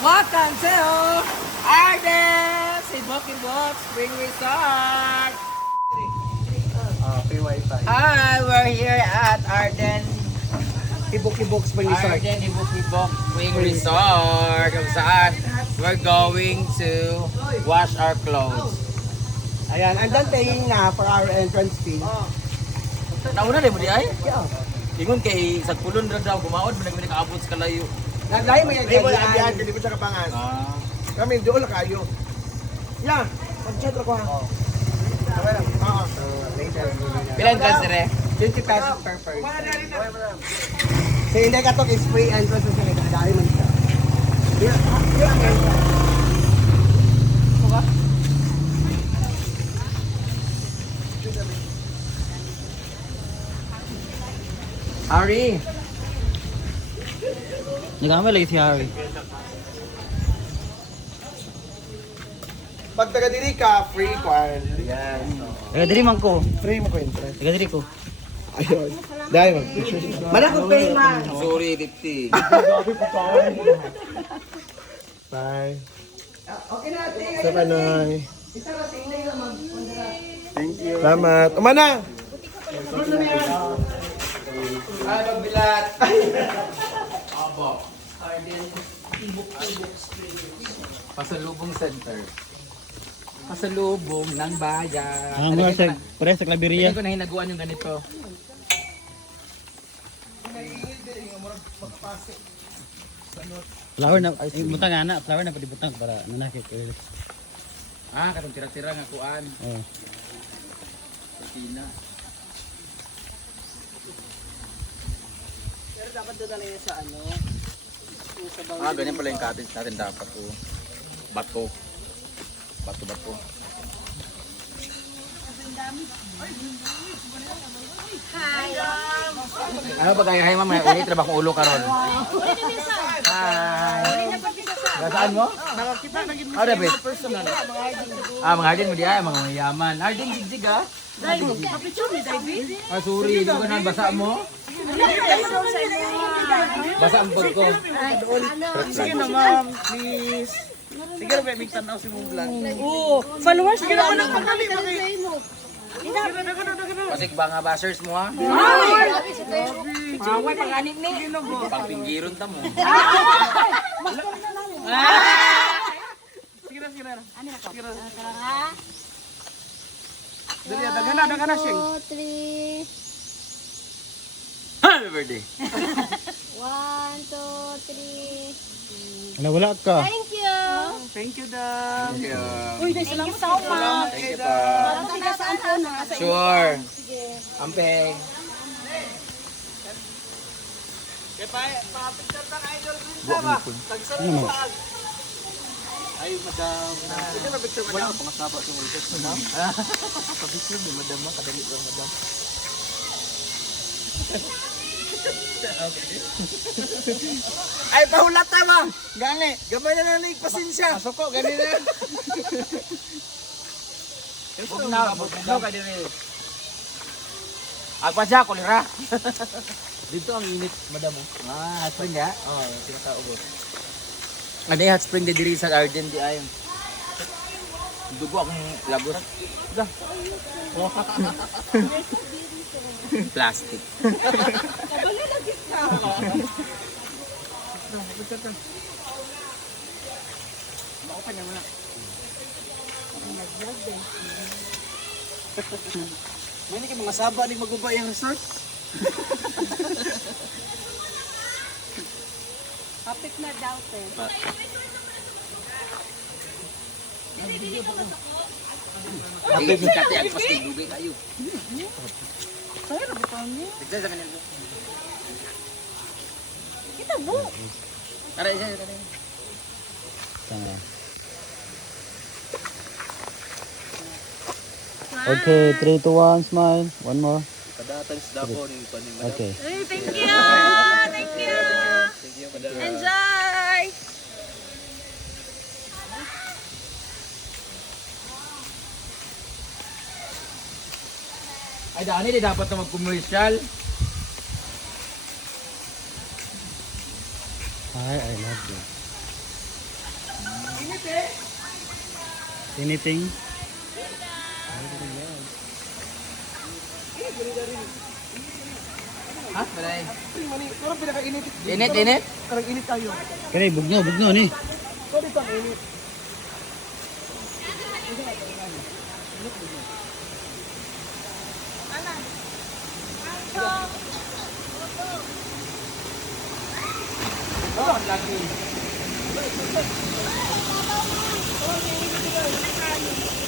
Wakanseho! Arden! Si Boki Box Spring Resort! Free wifi. Hi! We're here at Arden. Ibok-ibok Spring Resort. Arden Ibukibok Spring Resort. Kung saan we're going to wash our clothes. Ayan, and then paying na for our entrance fee. Nauna rin mo di ay? Yeah. Ingon kay Sagpulon rin daw, gumaon, manag kaabot sa kalayo. Naglahi mo yung Hindi mo ganyan. abihan, hindi mo siya kapangan. Ah. Kami, doon lang kayo. Yeah, mag-chat ako ha. Okay lang. Oo. Pila entrance dire? 20 pesos per person. So hindi ka to is free entrance sa sila. Dahil man siya. Yeah, entrance. Harry! Nagamay lagi si Harry. Pag taga diri ka, free kwan. Yes. Taga diri man ko. Free mo ko entrance. Taga diri ko. Ayun. Dahil mag Malakot pay man. Sorry, Lipti. Bye. Okay na, ate. Sa Panoy. Isa na, tingnan na mag. Thank you. Salamat. Umana! Ay, magbilat! Abo. Arden Ibukibok Spring Resort. Pasalubong center. Pasalubong ng bayan. Ang mga sa pare sa Claveria. Tingin ko na hinaguan yung ganito. Flower na butang ana, flower na pati butang para nanakit. Ah, katong tira-tira nga kuan. Oh. Patina. Pero dapat doon na yun sa ano. Ah, ganyan pala yung cottage natin dapat po. Bato. Bato-bato. Ano ba tayo? Hi, ma'am. Ulit na ba kung ulo ka ron? Hi. Nasaan mo? Ah, David. Ah, mga Hardin mo di ay, mga mayaman. Hardin, jigsig ah. Ah, sorry. Hindi ko na basa mo. Basa ang bag ko. Sige na ma'am, please. Sige na, may tanaw si mong vlog. Oo. Followers, sige na lang. Pasig ba nga basers mo ha? Away panganib ni. Pangpinggiron ta mo. Sige na, sige na. Dali, dagan na siyang. 2, 3. Happy birthday! 1, 2, 3. Wala ka. Thank you. Thank you, da. Thank you. Uy, guys, salamat so much. Thank you po. Sure. Ampeng. Ay, madam. Sige na, picture madam. Pangasapa sa mga ito, madam. Pabicture ni madam, kadali lang, madam. Ay, pahulat ta ba? Gani. Gamay na lang pasensya. Pasok ko, gani na. Bugnaw ka din eh. Agpa siya, kulira. Dito ang init, madam. Ah, hot spring ya? Oo, tinataubos. Ano yung hot spring de diri sa Arden di ay? Dugo akong lagos. Da. Plastic. May ni mga saba ni magubay ang resort. Kapit na daw, te. Ay, kati ang pas kay dugay kayo. Tignan sa kanila. Kita bu. Tara, isa. Okay, 3, 2, 1, smile. One more. Kadatan sa dapo ni paning madam. Okay. Hey, thank you. Thank you. Thank you, madam. Enjoy. Ay, dani di dapat na mag-commercial. Hi, I love you. Tiniting. Ha? Balay. Pero pinaka-init. Init, init. Parang init tayo. Kani bugno ni. Sorry pa, init.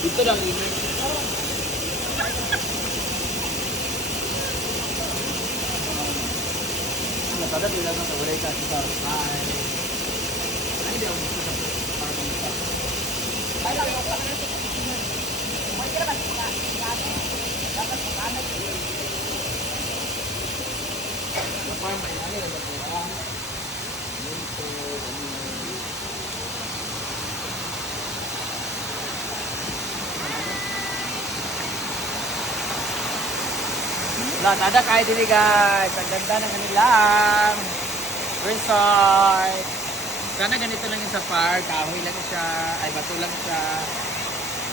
Dito lang init. Nakada bilang sa wala ka sa ay. Ay di ako sa Lahat ada kahit ini guys. Ang ganda ng kanilang resort. Sana ganito lang yung sa park. Kahoy lang siya. Ay, bato lang siya.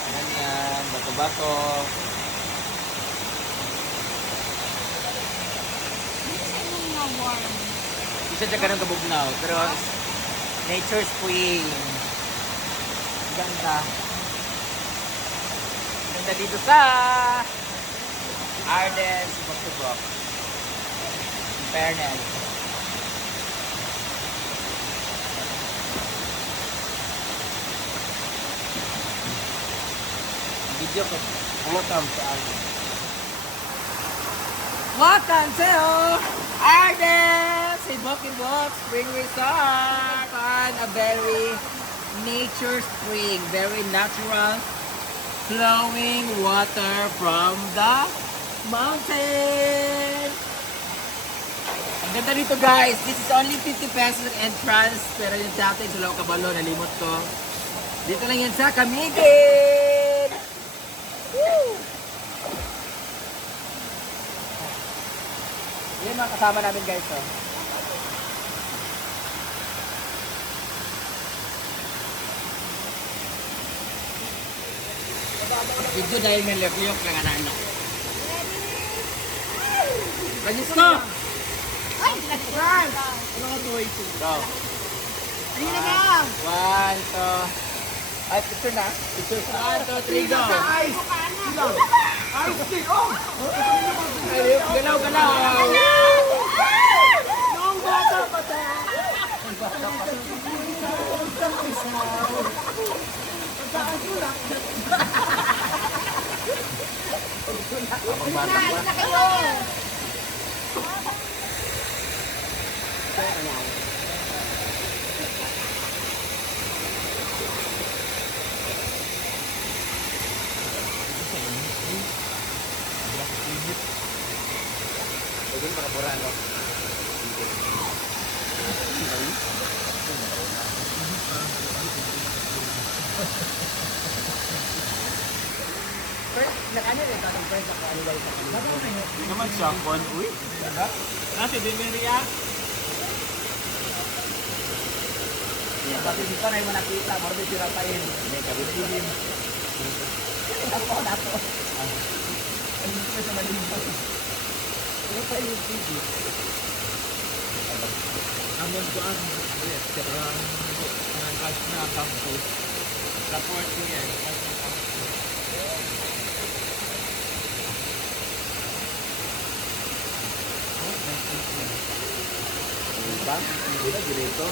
Ganyan. Bato-bato. Isa siya ganun kabugnaw. Pero nature spring. Ganda. Ganda dito sa Arden, Subok-Subok. In fairness. Video ko. Welcome to Arden. Welcome to Arden! Subok-Subok Spring Resort on a very nature spring. Very natural flowing water from the mountain. Ang ganda dito guys. This is only 50 pesos ang entrance. Pero yung sa atin sa Lao Cabalo, nalimot ko. Dito lang yan sa Camiguin. Woo! Yan mga kasama namin guys. Oh. Video dahil may lefiyok lang anak-anak. Rajis ko! Ay, nag-run. Ano nga to, ito? Go. Ayun na ba? 1, 2. Ay, picture na. Picture. 1, 2, 3, go. Ice! Silang! Ice stick! Oh! Ay, galaw, galaw. Noong bata pa tayo! Ayun na kayo. Pwede pa kapura, no? Nakanya rin tatang friends ako anyway sa kanila. Hindi naman siya, kon. Uy. Nasi, Demiria. Tapi dito na yung nakita, marami sila tayo. May kabibigin. Ako, nato. Ano ko sa malimutan? Ano pa yung TV? Amon ko ang cash na campus. Support ko yan. Diba? Hindi na, direto.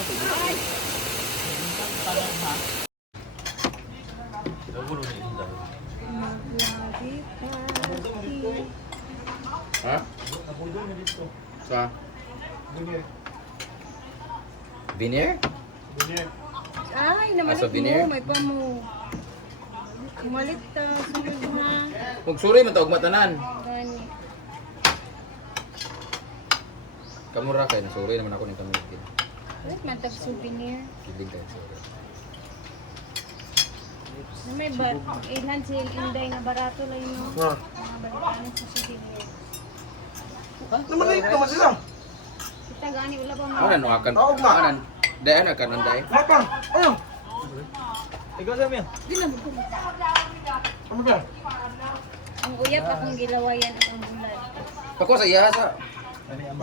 Ha? Sa? Veneer? Ay, namalit Asa, Biner? mo. May pa mo. Kumalit ta. Sunod ha. Kung suri, matawag matanan. Gani. Kamura kayo, nasuri naman ako ng kamura. Wait, matag souvenir. Kilig kayo, sorry. May ba? Ilan sila inday na barato lang yun. Ha? Mga balitanin sa souvenir. Naman naman sila. Kita gani, wala pa mga. Ano, akan? Tawag na. Ano? Dayan, akan, dayan. Matang! Ano? Ikaw sa miya. Ano ba? Ang uyap akong gilawayan at ang bulan. Ako sa iya sa Ano yung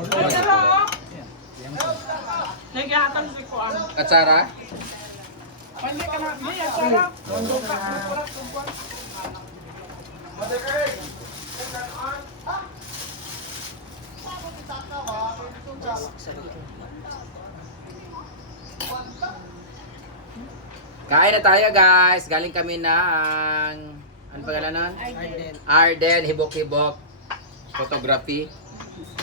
Naghatang si Kuan. Katsara. Pwede ka na. May asara. Kain na tayo guys. Galing kami ng ano pangalan nun? Arden, hibok-hibok photography.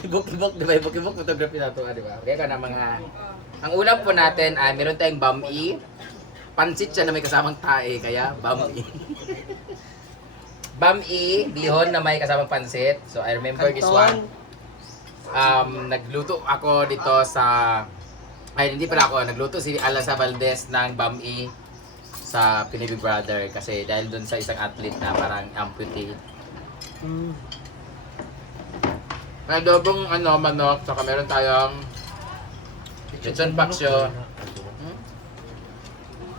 Hibok-hibok, di ba? Hibok-hibok photography na ito, di ba? Kaya ka na mga... Ang ulam po natin ay meron tayong bami. Pansit siya na may kasamang tae, kaya bami. Bami, bihon na may kasamang pansit. So I remember this one. Nagluto ako dito sa... Ay, hindi pala ako. Nagluto si Alasa Valdez ng bami sa Pinibig Brother kasi dahil dun sa isang athlete na parang amputee. May adobong manok, saka meron tayong lechon paksyo.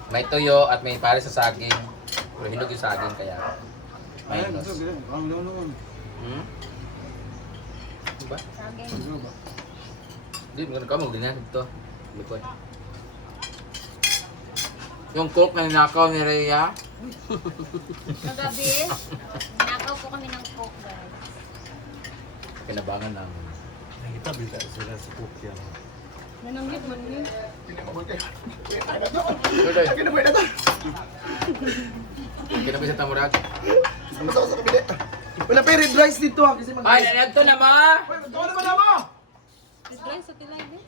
May tuyo at may pare sa saging. Pero hinog yung saging kaya minus. Ang lulungan. Diba? Saging. Hindi, maganda ka, maganda dito. Likod. Yung coke na ninakaw ni Rhea. Kagabi, nakaw po kami ng coke guys. Kinabangan namin. Nakita bisa sila sa kukya. Nananggit man yun. Kinabuhi na to. Kinabi sa tamurag. Masama sa kabili. Wala pa red rice dito ah. Kasi mag- Ay, nanagto na ma! Ito naman na mo! Red sa tilay din.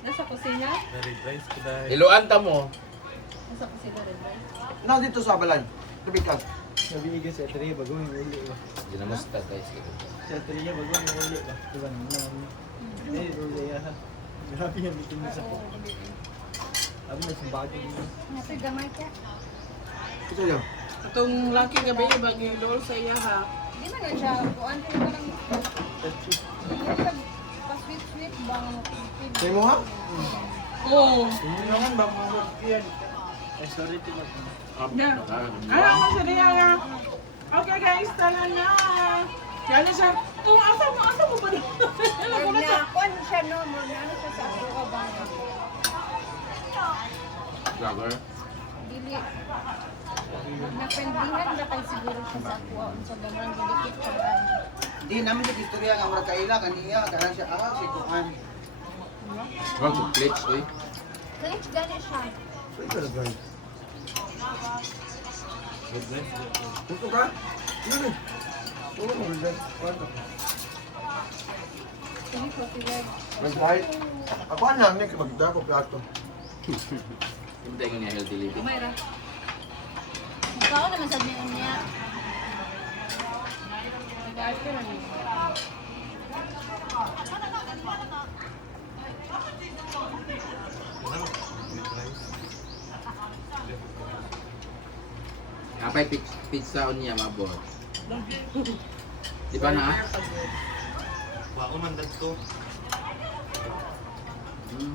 Nasa kusina? Very rice ko dahil. Iluan ta mo. Nasa kusina red rice. Na dito sa balay. Tubig ka. Nabigay sa atri bago yung uli ba. Hindi na musta guys. Sa atri niya bago yung uli ba. Diba naman. Eh, uli ya. Grabe yan bikin mo sa kuk. Abi na sumbagi niya. Nasa gamay ka. Ito yan. Itong laki gabi ibang yung sa iya ha. Di man na siya. Kuan ko na parang... Pa-sweet-sweet bang pipig. Say mo ha? Oo. Naman ba mo yan? Ay, sorry tiba. Yeah. Ano mo sa riya nga? Okay guys, tala na. Kaya na siya. Kung asa mo ba na? Alam ko na siya. Kuan siya no. Ano siya sa ako ka bang. Vlogger. Dili. Napendingan na kayo siguro siya sa ako. Sa ganun, dilikit ka ba? Di namin sa istorya nga mura kaila kaniya. Kaya siya si Kuan. Wag mo plates, oy. Clips gani siya. Red rice. Gusto ka? Yun eh. Oo, red rice. Sige ko, sige. Red rice. Ako lang niya magda ko plato. Hindi nga niya healthy living. Mayra. Ikaw naman sabihin niya. Nag-aayos ka na niya. Kapay pizza on niya, mabot. Di ba na? Wa ko man dadto. Hmm.